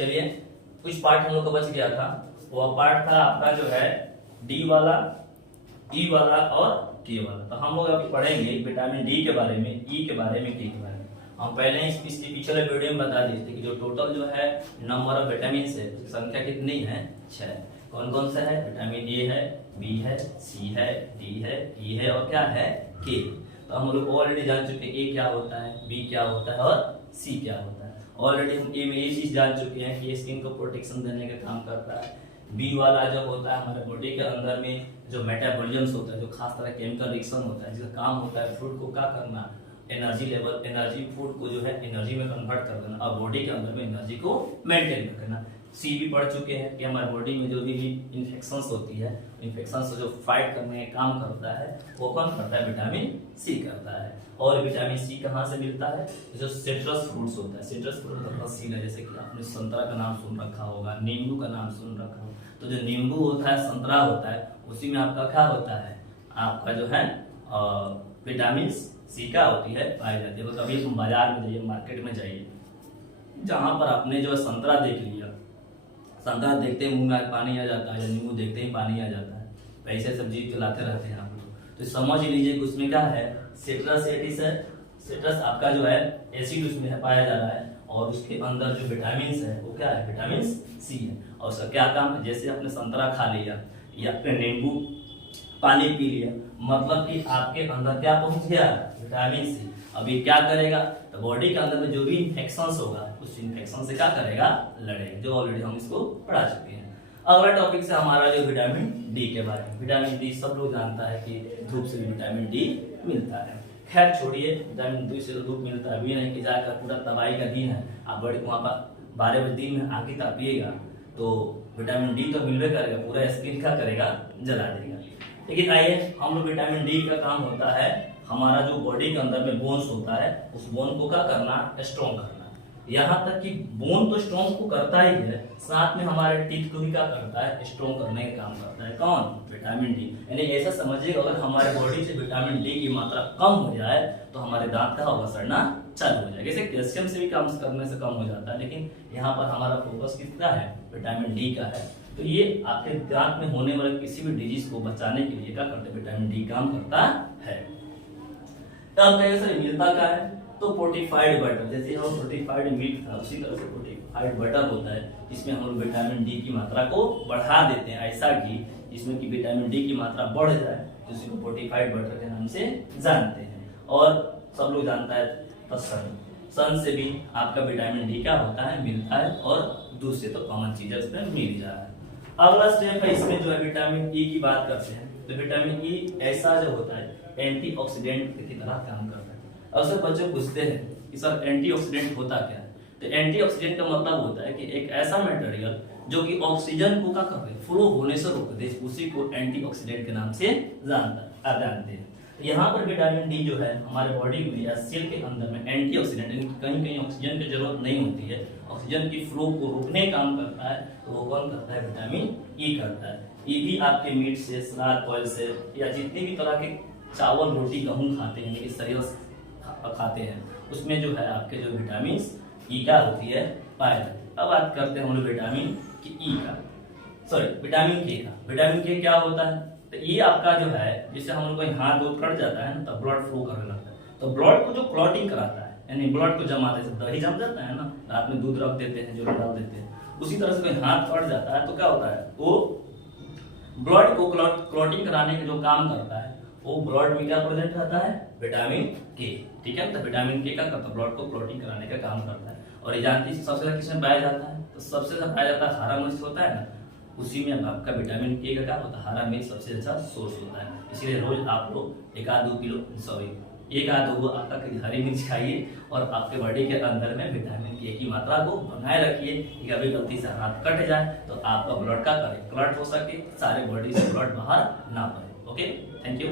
चलिए कुछ पार्ट हम लोग का बच गया था। वो पार्ट था आपका जो है डी वाला, ई वाला और के वाला। तो हम लोग अभी पढ़ेंगे विटामिन डी के बारे में, ई के बारे में, के बारे में। हम पहले ही इसके पिछले वीडियो में बता दिए थे कि जो टोटल जो है नंबर ऑफ विटामिन है उसकी संख्या कितनी है, 6। कौन कौन सा है? विटामिन ए है, बी है, सी है, डी है, ई है और क्या है, के। तो हम लोग ऑलरेडी जान चुके हैं ए क्या होता है, बी क्या होता है और सी क्या होता है। ऑलरेडी हम ए में ये चीज जान चुके हैं कि ये स्किन को प्रोटेक्शन देने का काम करता है। बी वाला जो होता है हमारे बॉडी के अंदर में जो मेटाबॉलिज्म होता है, जो खास तरह केमिकल रिएक्शन होता है, जिसका काम होता है फूड को क्या करना, एनर्जी लेवल, एनर्जी फूड को जो है एनर्जी में कन्वर्ट कर देना और बॉडी के अंदर में एनर्जी को मेंटेन रखना। सी भी पढ़ चुके हैं कि हमारे बॉडी में जो भी इन्फेक्शंस होती है, इन्फेक्शंस से जो फाइट करने का काम करता है वो कौन करता है? विटामिन सी करता है। और विटामिन सी कहाँ से मिलता है? जो सिट्रस फ्रूट्स होता है, सिट्रस फ्रूट का सीन है, जैसे कि आपने संतरा का नाम सुन रखा होगा, नींबू का नाम सुन रखा होगा। तो जो नींबू होता है, संतरा होता है, उसी में आपका क्या होता है, आपका जो है विटामिन सी का होती है, पाई जाती है। तो कभी तुम बाजार में जाइए, मार्केट में जाइए, जहां पर आपने जो संतरा देख लिया, संतरा देखते ही मुंह में पानी आ जाता है, या नींबू देखते ही पानी आ जाता है, वैसे सब्जी खिलाते रहते हैं आप लोग। तो समझ लीजिए कि उसमें क्या है, सिट्रस एटिस है। सिट्रस आपका जो है एसिड उसमें है, पाया जा रहा है, और उसके अंदर जो विटामिन है वो क्या है? विटामिन सी है। और उसका क्या काम है? जैसे आपने संतरा खा लिया या आपने नींबू पानी पी लिया, मतलब कि आपके अंदर क्या पहुंच गया? Vitamin C. अब ये क्या करेगा? तो बॉडी के अंदर में जो भी इन्फेक्शन होगा उस इन्फेक्शन से क्या करेगा? लड़ेगा, जो ऑलरेडी हम इसको पढ़ा चुके हैं। अगला टॉपिक से हमारा जो विटामिन डी के बारे में। विटामिन डी सब लोग जानता है कि धूप से विटामिन डी मिलता है। खैर छोड़िए, विटामिन डी से तो धूप मिलता है भी नहीं कि जाकर पूरा तबाही का दिन है, आप बड़े वहां पर 12 बजे दिन में आगे तापिएगा तो विटामिन डी तो मिलवे करेगा, पूरा स्किन क्या करेगा? जला देगा। लेकिन आइए, हम लोग विटामिन डी का काम होता है हमारा जो बॉडी के अंदर में बोन्स होता है, उस बोन को क्या करना? स्ट्रॉन्ग करना। यहाँ तक कि बोन तो स्ट्रॉन्ग को करता ही है, साथ में हमारे टीथ को भी क्या करता है? स्ट्रॉन्ग करने का काम करता है। कौन? Vitamin D. यानी ऐसा समझिए, अगर हमारे बॉडी से विटामिन डी की मात्रा कम हो जाए तो हमारे दांत का होगा सड़ना चालू हो जाएगा। जैसे कैल्शियम से भी काम करने से कम हो जाता है, लेकिन यहाँ पर हमारा फोकस किसका है? विटामिन डी का है। तो ये आपके दांत में होने वाले किसी भी डिजीज को बचाने के लिए क्या करते हैं? विटामिन डी काम करता है। तब कैसे मिलता क्या है? तो फोर्टिफाइड बटर, जैसे हम फोर्टिफाइड मिल्क था उसी तरह से फोर्टिफाइड बटर होता है, जिसमें हम लोग विटामिन डी की मात्रा को बढ़ा देते हैं, ऐसा कि जिसमें कि विटामिन डी की मात्रा बढ़ जाए, तो उसी को फोर्टिफाइड बटर के नाम से जानते हैं। और सब लोग जानता है तो सन से भी आपका विटामिन डी क्या होता है? मिलता है, और दूध से तो कॉमन चीज है, उसमें मिल जा रहा है। अगला स्टेप है, इसमें जो है विटामिन ई की बात करते हैं। तो विटामिन ई ऐसा जो होता है एंटीऑक्सीडेंट की तरह काम करता है। अक्सर बच्चे पूछते हैं कि सर एंटीऑक्सीडेंट होता क्या है? तो एंटीऑक्सीडेंट का मतलब होता है कि एक ऐसा मटेरियल जो कि ऑक्सीजन को क्या करते हैं? फ्लो होने से रोक दे, उसी को एंटीऑक्सीडेंट के नाम से जानते हैं। यहाँ पर विटामिन डी जो है हमारे बॉडी में या सेल के अंदर में एंटीऑक्सीडेंट, कहीं कहीं ऑक्सीजन की जरूरत नहीं होती है, ऑक्सीजन की फ्लो को रोकने का काम करता है, तो वो कौन करता है? विटामिन ई करता है। ये भी आपके मीट से, सलाद ऑयल से, या जितने भी तरह के चावल रोटी गेहूं खाते हैं, शरीर खाते हैं, उसमें जो है आपके जो विटामिन ई का होती है पाया जाता है। अब बात करते हैं हम लोग विटामिन ई का, सॉरी विटामिन के का। विटामिन के क्या होता है? तो ये आपका जो है, जैसे हम लोग को हाथ दूध कट जाता है ना, तो ब्लड फ्लो करने लगता है, तो ब्लड को जो क्लॉटिंग कराता है, यानी ब्लड को जमा देते, दही जम जाता है ना, रात में दूध रख देते हैं, जो डाल देते हैं, उसी तरह से कोई हाथ कट जाता है तो क्या होता है? वो ब्लड को क्लॉटिंग कराने का जो काम करता है, वो ब्लड में क्या प्रेजेंट रहता है? विटामिन के। ठीक है, तो विटामिन के का करता है? ब्लड को क्लॉटिंग कराने का काम करता है। और ये जानती है सबसे ज्यादा किसमें पाया जाता है? तो सबसे ज्यादा पाया जाता है हरा मिर्च होता है ना, उसी में आपका विटामिन के का क्या होता है? हरा मिर्च सबसे अच्छा सोर्स होता है। इसीलिए रोज आप लोग एक आध दो आपका हरी मिर्च खाइए, और आपके बॉडी के अंदर में विटामिन के की मात्रा को बनाए रखिए कि अभी गलती से हाथ कट जाए तो आपका ब्लड का करे क्लॉट हो सके, सारे बॉडी से ब्लड बाहर ना पड़े। Okay, thank you.